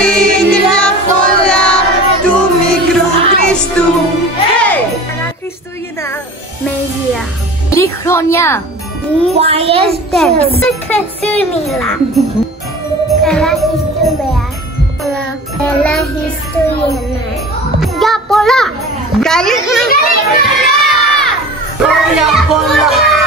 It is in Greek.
Χριστούγεννα πολλά του μικρού Χριστού. Καλά Χριστούγεννα. Με υγεία. Καλή χρονιά. Ευχαριστώ. Χριστούγεννα. Καλά Χριστούγεννα. Καλά Χριστούγεννα. Για πολλά. Καλή χρονιά. Πολλά πολλά.